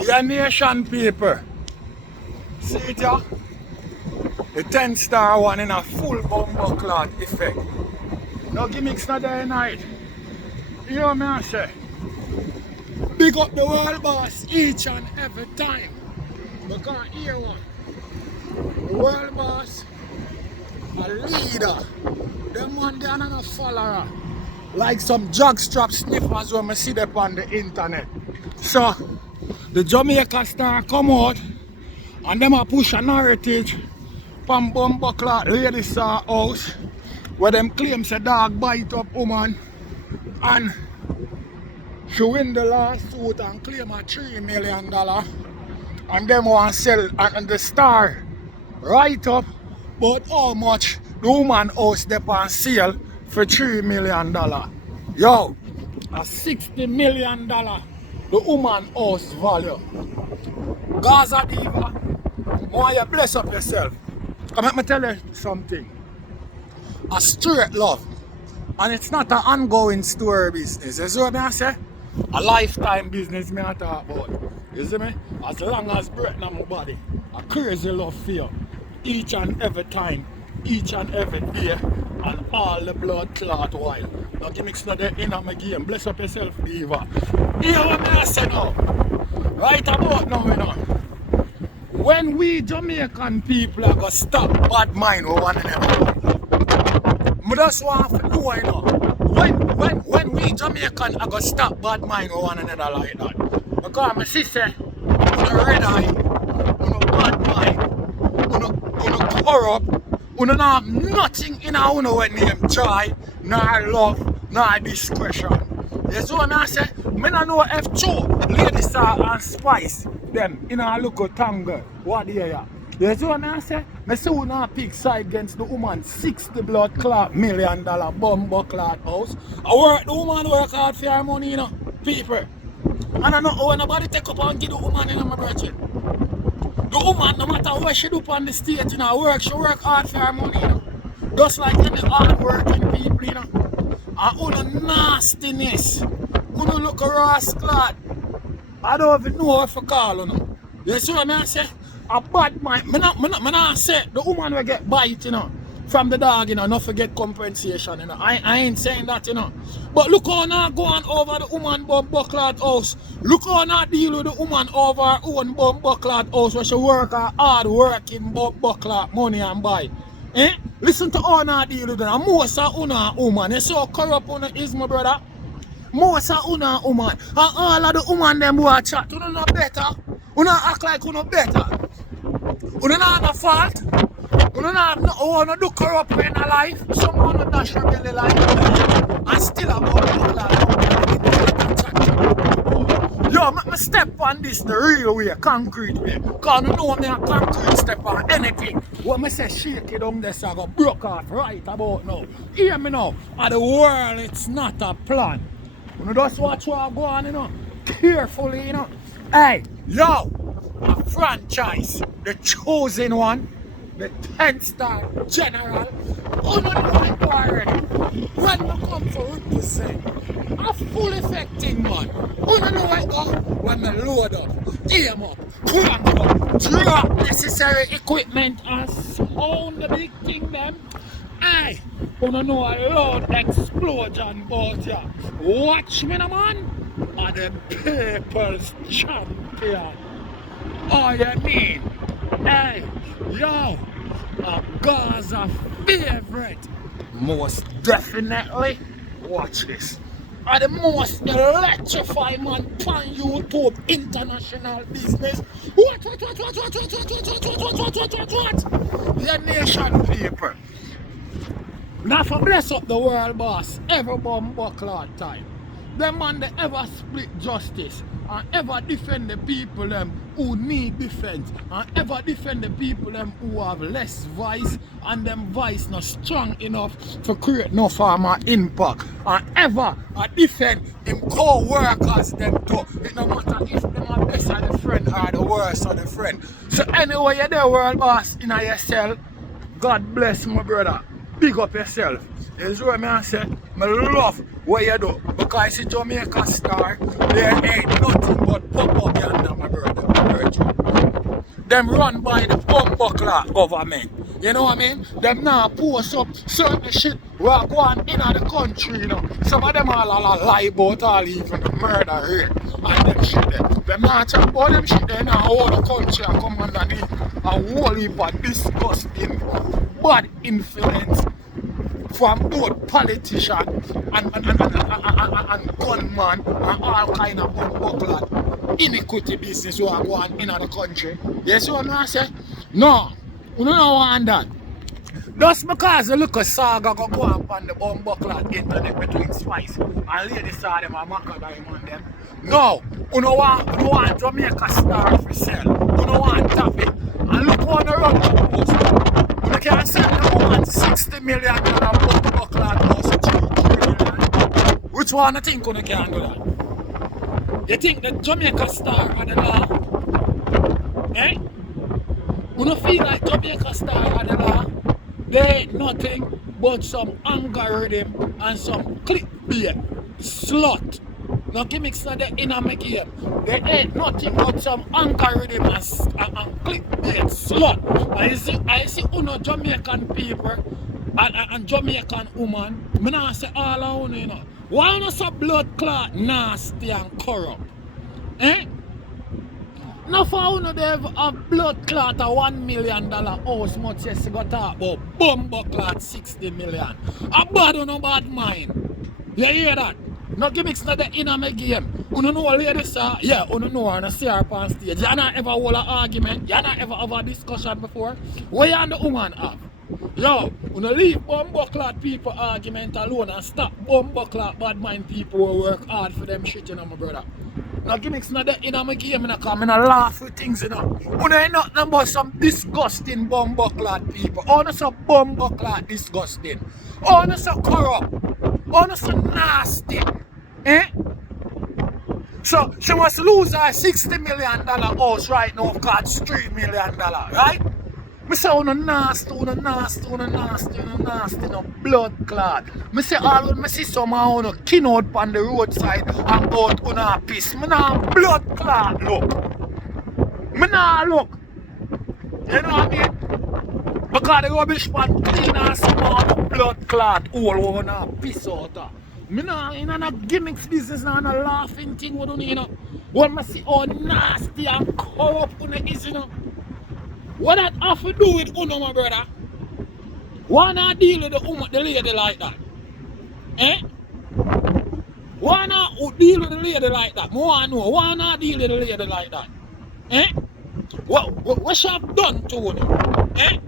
Your nation people. See it here? The 10-star one in a full bumper cloth effect. No gimmicks not there night. You know what I say? Big up the world boss each and every time. Because here one. The world boss, a leader. Them one they are not a follower. Like some jockstrap sniffers when I see them on the internet. So the Jamaica star come out and them a push a narrative from Bumbuckler lady saw house where them claim say dog bite up woman and she win the lawsuit and claim a $3 million and them want to sell and the star right up but how much the woman house they on sale for $3 million. Yo, a $60 million the woman house value. Gaza Diva, why you bless up yourself? Let me tell you something. A straight love. And it's not an ongoing story business. You see what I say? A lifetime business me I talk about. You see me? As long as breath in my body. A crazy love for you. Each and every time. Each and every day. And all the blood clot while. Now gimmicks not there in my game. Bless up yourself, Diva. Hear what I say now. Right about now, you know. When we Jamaican people are going to stop bad mind with one another, I just want to know, you know, when we Jamaican are going to stop bad mind with one another like that. Because my sister, you know, red eye, you know, bad mind, you know, corrupt, you don't have nothing in our own name joy, nor love, nor discretion. You see what I say? I don't know if two ladies and spice them in a local tangle. What do you hear? You see what I say? I see we not pick side against the woman $60 blood clot $1 million bumbo clot house. The woman work hard for her money, you know, people. And I don't know how nobody take up and give the woman in my virgin. The woman, no matter what she do on the stage, you know, she work hard for her money, you know. Just like any hard working people, you know. And all the nastiness, all the look rascal. I don't even know what to call you know. You see what I say? A bad mind. I not say the woman will get bite, you know, from the dog, you know, not forget compensation, you know. I ain't saying that, you know. But look how now going over the woman bumbuckler house. Look how now deal with the woman over her own bumbuckler house where she work her hard working bumbuckler money and buy. Eh? Listen to how now deal with them. Most of una woman. You see how corrupt una is, my brother? Most of una woman. And all of the woman them who are chat, you know better. You don't act like you know better. You don't have no fault. You don't have no do corrupt in your life. Someone will dash your belly like that. And still about like yo, make me step on this the real way, concrete way. Because you know me a concrete step on anything. When I say shake it down there, so I go broke off right about now. Hear me now. At the world, it's not a plan. You just watch what go on, you know. Carefully, you know. Hey, yo, a franchise, the chosen one, the 10-star general. Oh no, no, already. When we come to represent, a full effecting man. Oh no, no, I go when we load up, aim up, crank up, drop necessary equipment and sound the big thing them. Hey, you don't know a loud explosion about ya. Watch me now, man. I'm the people's champion. Oh, you mean? Hey, yo, a Gaza favorite. Most definitely. Watch this. I'm the most electrifying man on YouTube international business. What? Your nation people. Now for bless up the world boss, every bumbuckler time. Them man they ever split justice and ever defend the people them who need defense and ever defend the people them who have less voice and them voice not strong enough to create no farmer impact and ever defend him co-workers them too. It no matter if them are best of the friend or the worst of the friend. So anyway you're the world boss in yourself. God bless my brother. Big up yourself. Is what I say. I love what you do. Because it's Jamaica star. There ain't nothing but pop up yonder, my brother. them run by the bumbuckler government. You know what I mean? Them now post up certain shit where go on in the country, you know. Some of them all lie about all even the murder rate and them shit there. Them not talk about them shit there now, all the country and come underneath a whole heap of disgusting bad influence from both politicians and gunman and all kind of bumbuckler iniquity business who are going in the country. You see what I say? No, we don't want that. Just because the look of saga go up on the bumbuckler internet between Spice and Lady saw them and Macadam on them. No, we don't want Jamaica star for sale. We don't want tap it. And look how the run the post. We can't sell the woman $60 million bumbuckler house $3 million. Which one I think we can do that? You think the Jamaica star are the law? Eh? We don't feel like Jamaica star are the law? They ain't nothing but some algorithm and some clickbait slut. Now gimmicks not the inner my game. They ain't nothing but some algorithm and clickbait slut. I see uno Jamaican people and Jamaican woman. I not say all of you know. Why not so blood clot nasty and corrupt? Eh? Now for uno they have a blood clot a $1 million house much yes you got talk about bumbo clot 60 million. A bad no bad mind. You hear that? No gimmicks not the inner my game. You know ladies sir, yeah, you know her and see her on stage. You not ever hold an argument, you not ever have a discussion before. Where you and the woman have? Yo, you know leave bumbo clot people argument alone and stop bumbo clot bad mind people who work hard for them shit, you know my brother. Now gimmicks not the inner my game, you know, come and laugh with things, you know. You know, nothing but some disgusting bumbuckler people. Oh, no, so bumbuckler disgusting. Oh, no, so corrupt. Oh, no, so nasty. Eh? So, she must lose her $60 million house right now because it's $3 million, right? I say, oh, no nasty, no blood clot. I say, all when I see someone on kin out on the roadside and out on a piss, I not blood clot look. I not look. You know what I mean? Because the rubbish man clean and small blood clot all over a piss out. I not in a gimmicks business, not a laughing thing, what do you know? When I see how nasty and corrupt it is, you know. What that have to do with Uno, my brother? Why not deal with the lady like that? Eh? Why not deal with the lady like that? I know. Why not deal with the lady like that? Eh? What she have done to Uno? Eh?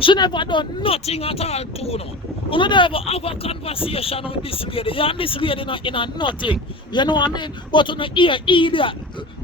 She never done nothing at all to Uno. You never have a conversation with this lady. You and this lady not in a nothing. You know what I mean? But you hear idiot,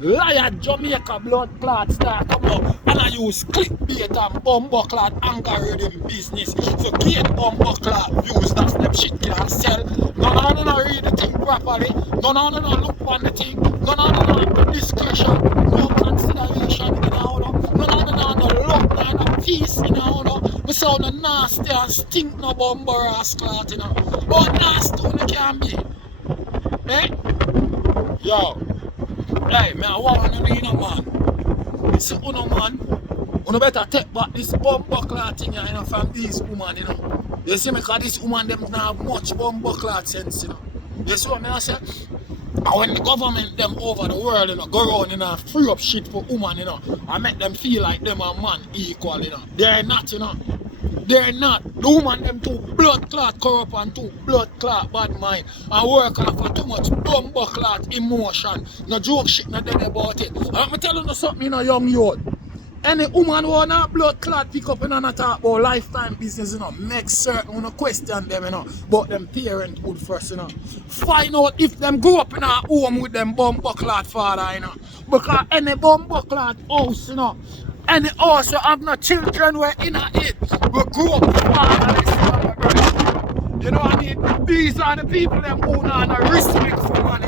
liar Jamaica blood clot start come up and I use clickbait and bumbuckler algorithm business to create bumbuckler views. That's them shit can't sell. No read the thing properly. No look on the thing. No discretion. No consideration in our no love, no peace in our we sound nasty and stink no bumbo clot, you know. But nasty when it can be. Eh? Yo. Hey, man, I want to know, man. It's uno man. You better take back this bumbo clot thing, you know, from these women, you know. You see me, because this woman them don't have much bumbo clot sense, you know. You see what I say? And when the government them over the world, you know, go around, you know, free up shit for women, you know, and make them feel like them and man equal, you know. They're not, you know. They're not. The woman them too blood clot corrupt and too blood clot bad mind and work off for too much bumbo clot emotion. No joke shit not dead about it. And I'm telling you something, you know, young youth. Any woman who want blood clot pick up and not talk about lifetime business, you know, make certain you know, question them, you know, about them parenthood first, you know. Find out if them grew up in a home with them bumbo clot father, you know. Because any bumbo clot house, you know, any house you have no children were in it, will grow up fatherless, you know what I mean? These are the people them who have no respect for money.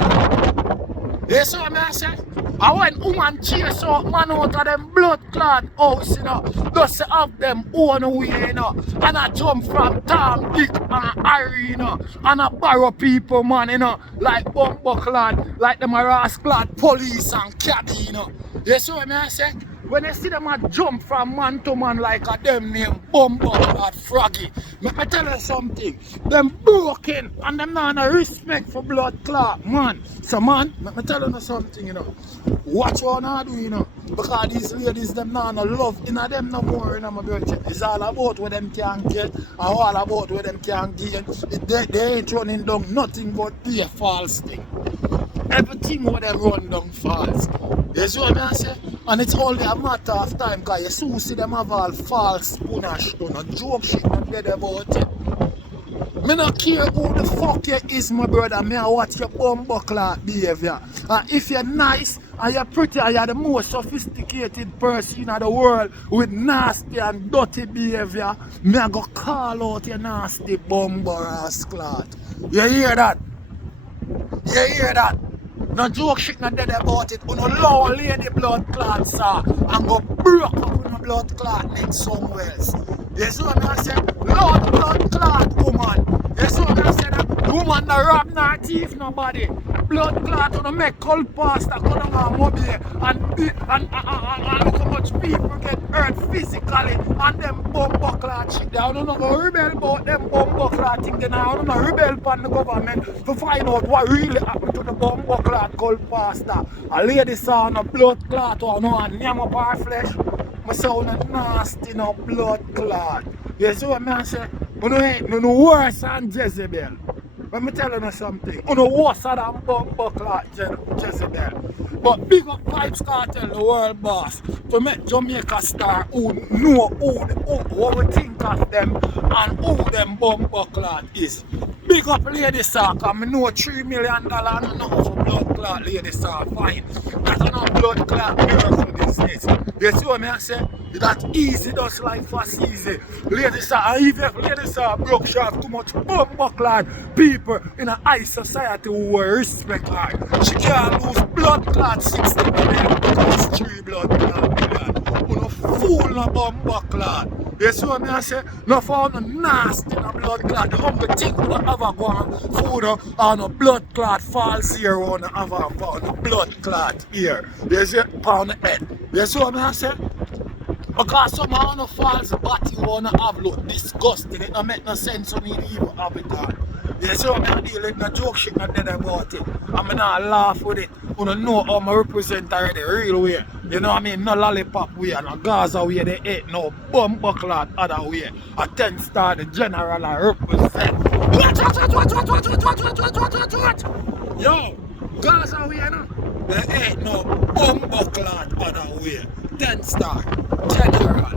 You see what I say? And when woman chase out man out of them blood clot house, you know, just to have them own way, you know, and I jump from Tom, Dick and Harry, you know, and I borrow people, man, you know, like bumbo clot, like them harass clot police and caddy, you know. You see what I say? When you see them a jump from man to man like a them name Bumbo or Froggy, let me tell you something. Them broken and them not no respect for blood clot, man. So man, let me tell you something, you know. Watch what I do, you know. Because these ladies, them not no love in them no more, you know, my brother. It's all about what them can get and all about what them can gain. They ain't running down nothing but be a false thing. Everything what them run down false. You see what I say? And it's only a matter of time because you soon see them have all false punash, no joke shit not dead about it. Me not care who the fuck you is, my brother. Me I watch your bumbuckler behavior. And if you're nice and you're pretty and you're the most sophisticated person in the world with nasty and dirty behavior, me I go call out your nasty bumburas clot. You hear that? You hear that? No joke shit not dead about it. You no low lady blood clot, sir, and go broke up with no blood clot next somewhere else. You see what I say? Lord blood clot woman. You see what I say? Woman no rob no thief nobody. Blood clot on make cold pasta come on mobile and look how much people get hurt physically and them bumbo clot shit. They don't know go rebel about them bumbo clot thing. They don't know rebel upon the government to find out what really happened to the bumbo clot cold pasta. A lady saw no blood clot or no and name up her flesh. I sound a nasty no blood clot. You see what I say? You ain't no worse than Jezebel. Let me tell you something. You know worse than bumbo clot Jezebel. But big up Vybz Kartel, the world boss, to make Jamaica star who know what we think of them and who them bumbo clot is. Big up Lady Star, because I know $3 million and not for blood clot Lady Star, fine. That's not blood clot miracle business. You see what I say? That easy, just like fast easy. Lady Star, and even if Lady Star broke, she have too much bumbo clot people in a high society who will respect her. She can't lose blood clot 60 million because 3 blood clot million. You no fool no bumbo clot. You see what I say? No for no nasty no blood clot. The only thing we don't have a go on food or no blood clot falls here on the have a blood clot here. You see pound the head. You see what I say? Because somehow no false body wanna have look disgusting. It don't make no sense when you even have it on. You see what I deal with no joke shit not dead about it. I'm not laugh with it. You don't know how I represent already real way. You know what I mean? No lollipop way, no Gaza way they ain't no bumbo clot other way. A 10 star the general I represent. What? Yo, Gaza way no? There ain't no bumbo clot other way. 10 star general.